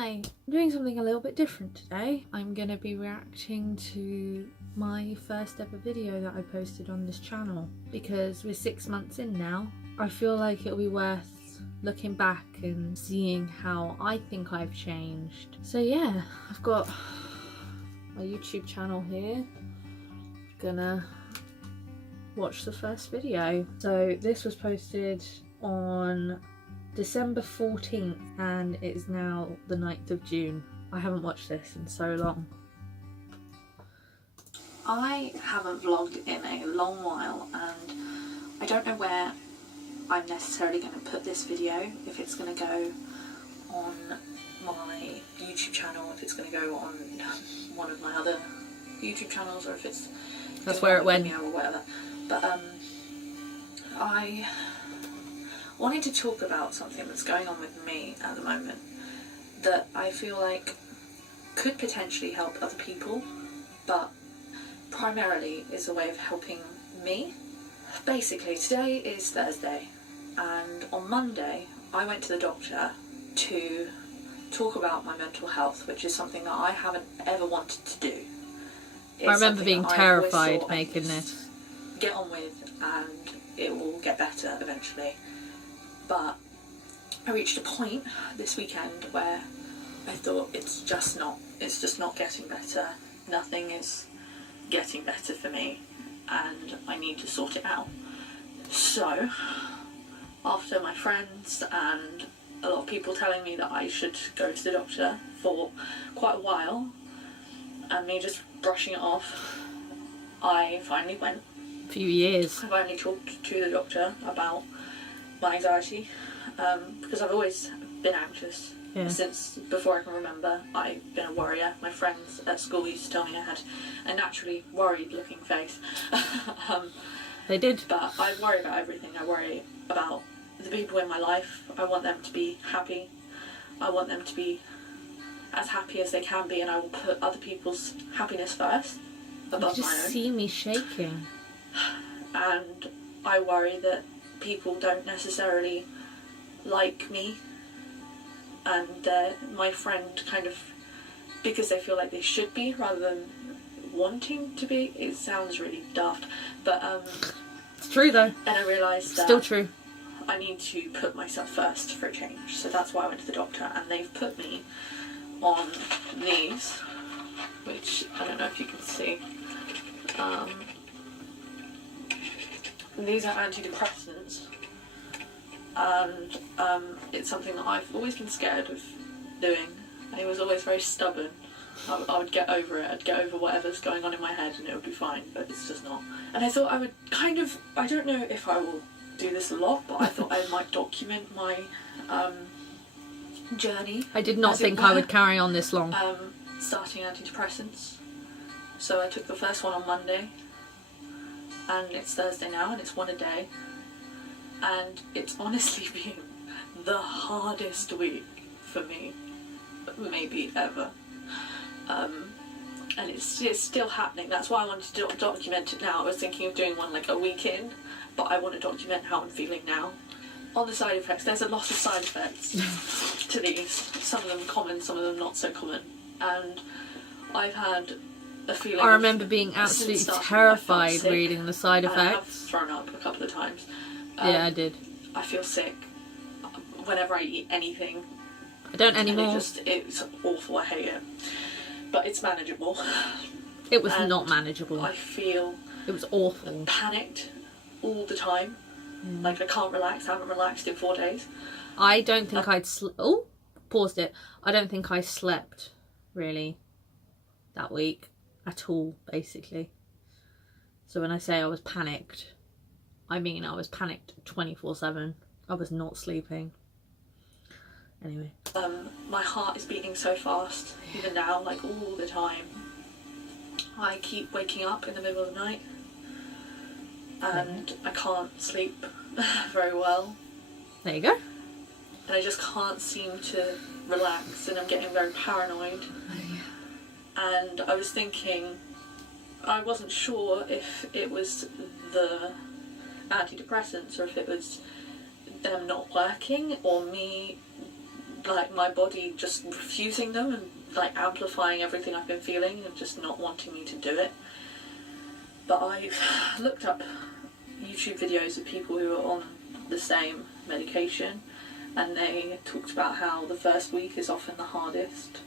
Hi, I'm doing something a little bit different today. I'm going to be reacting to my first ever video that I posted on this channel because we're 6 months in now. I feel like it'll be worth looking back and seeing how I think I've changed. So yeah, I've got my YouTube channel here. Gonna watch the first video. So this was posted on December 14th and it is now the 9th of June. I haven't watched this in so long. I haven't vlogged in a long while and I don't know where I'm necessarily going to put this video, if it's going to go on my YouTube channel, if it's going to go on one of my other YouTube channels, or if it's that's where it went or whatever. But I wanted to talk about something that's going on with me at the moment that I feel like could potentially help other people, but primarily is a way of helping me. Basically, today is Thursday and on Monday I went to the doctor to talk about my mental health, which is something that I haven't ever wanted to do. I remember being terrified making this. Get on with and it will get better eventually. But I reached a point this weekend where I thought it's just not getting better. Nothing is getting better for me and I need to sort it out. So after my friends and a lot of people telling me that I should go to the doctor for quite a while and me just brushing it off, I finally went. A few years. I've only talked to the doctor about my anxiety because I've always been anxious. Yeah. Since before I can remember. I've been a worrier. My friends at school used to tell me I had a naturally worried looking face. They did. But I worry about everything. I worry about the people in my life. I want them to be happy. I want them to be as happy as they can be, and I will put other people's happiness first above you my just own. see me shaking. And I worry that people don't necessarily like me and my friend kind of, because they feel like they should be rather than wanting to be. It sounds really daft, but it's true though. and I realised that still true. I need to put myself first for a change, so that's why I went to the doctor and they've put me on these, which I don't know if you can see. These are anti-depressants, and it's something that I've always been scared of doing. I was always very stubborn. I would get over it, I'd get over whatever's going on in my head and it would be fine, but it's just not. And I thought I would kind of, I don't know if I will do this a lot, but I thought I might document my journey. I did not think I would carry on this long. Starting antidepressants. So I took the first one on Monday, and it's Thursday now, and it's one a day. And it's honestly been the hardest week for me, maybe ever. And it's still happening. That's why I wanted to document it now. I was thinking of doing one like a week in, but I want to document how I'm feeling now. On the side effects, there's a lot of side effects to these. Some of them common, some of them not so common. And I've had a feeling. I remember being absolutely terrified reading the side effects. I have thrown up a couple of times. Yeah, I did. I feel sick whenever I eat anything. I don't anymore. It's awful, I hate it. But it's manageable. It was not manageable. I feel... It was awful. Panicked all the time. Like I can't relax, I haven't relaxed in 4 days. I don't think paused it. I don't think I slept, really, that week. At all, basically. So when I say I was panicked, I mean I was panicked 24/7. I was not sleeping. Anyway. My heart is beating so fast, even now, like all the time. I keep waking up in the middle of the night and I can't sleep very well. There you go. And I just can't seem to relax and I'm getting very paranoid. And I was thinking, I wasn't sure if it was the antidepressants or if it was them not working or me like my body just refusing them and like amplifying everything I've been feeling and just not wanting me to do it. But I've looked up YouTube videos of people who are on the same medication, and they talked about how the first week is often the hardest.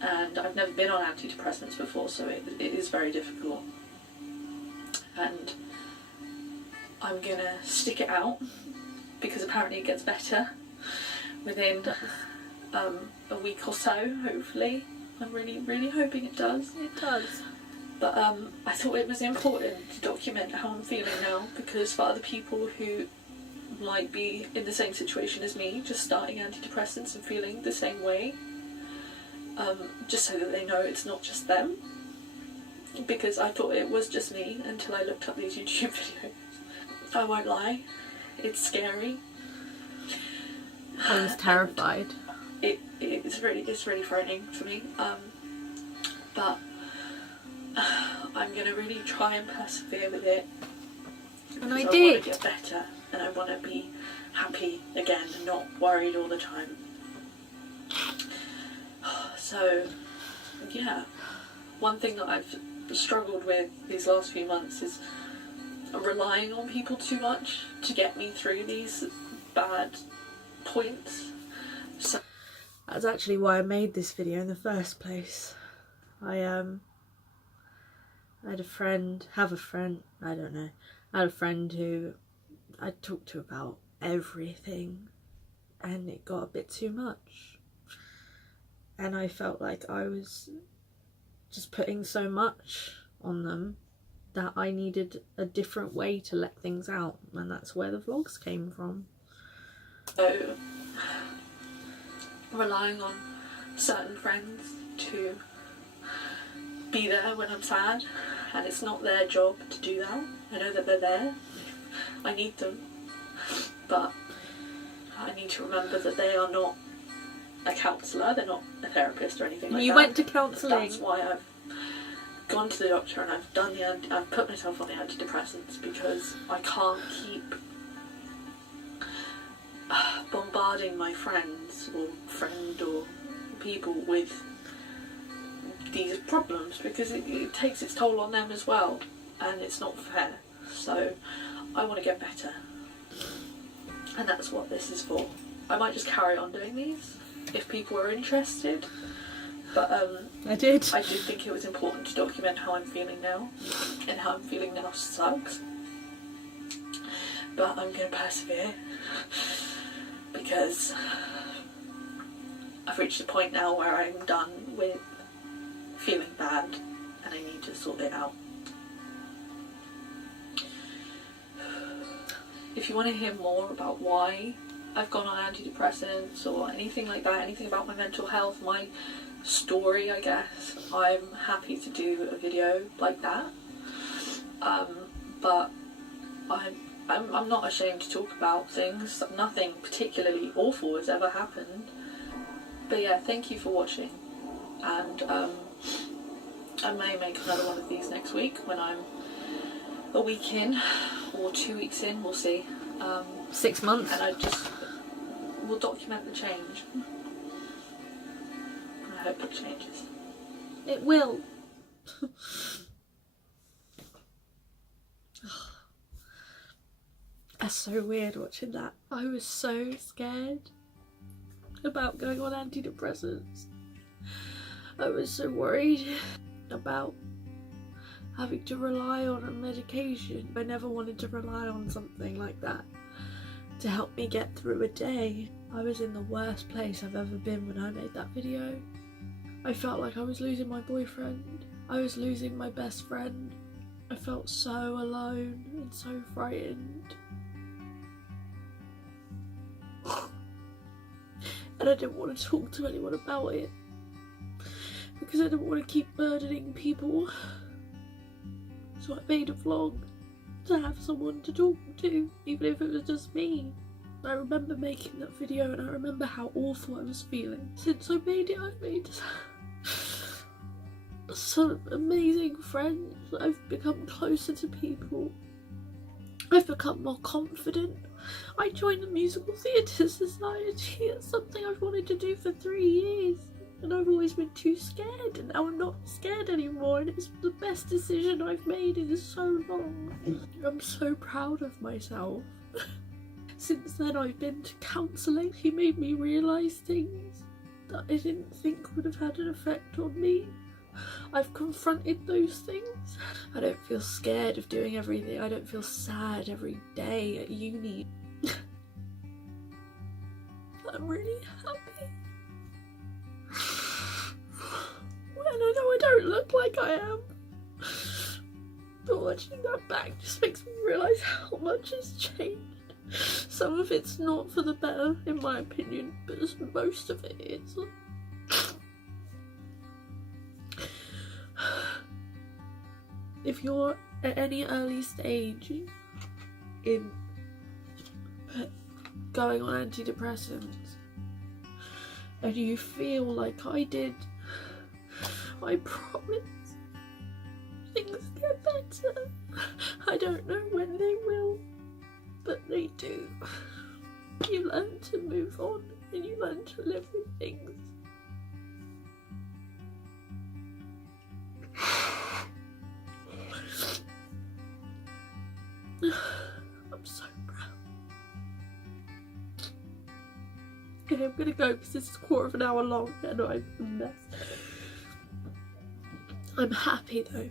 And I've never been on antidepressants before, so it is very difficult. And I'm gonna stick it out because apparently it gets better within a week or so, hopefully. I'm really hoping it does. It does. But I thought it was important to document how I'm feeling now, because for other people who might be in the same situation as me, just starting antidepressants and feeling the same way, just so that they know it's not just them. Because I thought it was just me until I looked up these YouTube videos. I won't lie, it's scary. I was terrified. It's really frightening for me. But I'm gonna really try and persevere with it. And I did. I want to get better, and I want to be happy again and not worried all the time. So, yeah, one thing that I've struggled with these last few months is relying on people too much to get me through these bad points. So that's actually why I made this video in the first place. I had a friend who I talked to about everything, and it got a bit too much. And I felt like I was just putting so much on them that I needed a different way to let things out, and that's where the vlogs came from. So, relying on certain friends to be there when I'm sad, and it's not their job to do that. I know that they're there, I need them, but I need to remember that they are not a counsellor, they're not a therapist or anything like that. You went to counselling. That's why I've gone to the doctor and I've put myself on the antidepressants, because I can't keep bombarding my friends or people with these problems, because it takes its toll on them as well, and it's not fair. So I want to get better, and that's what this is for. I might just carry on doing these if people are interested, but I did think it was important to document how I'm feeling now, and how I'm feeling now sucks, but I'm going to persevere, because I've reached a point now where I'm done with feeling bad and I need to sort it out. If you want to hear more about why I've gone on antidepressants or anything like that, anything about my mental health, my story, I guess, I'm happy to do a video like that. But I'm not ashamed to talk about things. Nothing particularly awful has ever happened. But yeah, thank you for watching, and I may make another one of these next week when I'm a week in or 2 weeks in, we'll see. 6 months. And we'll document the change. I hope it changes. It will. That's so weird watching that. I was so scared about going on antidepressants. I was so worried about having to rely on a medication. I never wanted to rely on something like that to help me get through a day. I was in the worst place I've ever been when I made that video. I felt like I was losing my boyfriend. I was losing my best friend. I felt so alone and so frightened. And I didn't want to talk to anyone about it, because I didn't want to keep burdening people. So I made a vlog to have someone to talk to, even if it was just me. I remember making that video and I remember how awful I was feeling. Since I made it, I've made some amazing friends. I've become closer to people. I've become more confident. I joined the Musical Theatre Society. It's something I've wanted to do for 3 years. And I've always been too scared, and now I'm not scared anymore, and it's the best decision I've made in so long. I'm so proud of myself. Since then I've been to counselling. He made me realise things that I didn't think would have had an effect on me. I've confronted those things. I don't feel scared of doing everything. I don't feel sad every day at uni. I'm really happy. And I know I don't look like I am, but watching that back just makes me realise how much has changed. Some of it's not for the better, in my opinion, but most of it is. If you're at any early stage in going on antidepressants and you feel like I did, I promise things get better. I don't know when they will, but they do. You learn to move on and you learn to live with things. I'm so proud. Okay, I'm gonna go because this is a quarter of an hour long and I'm a mess. I'm happy though.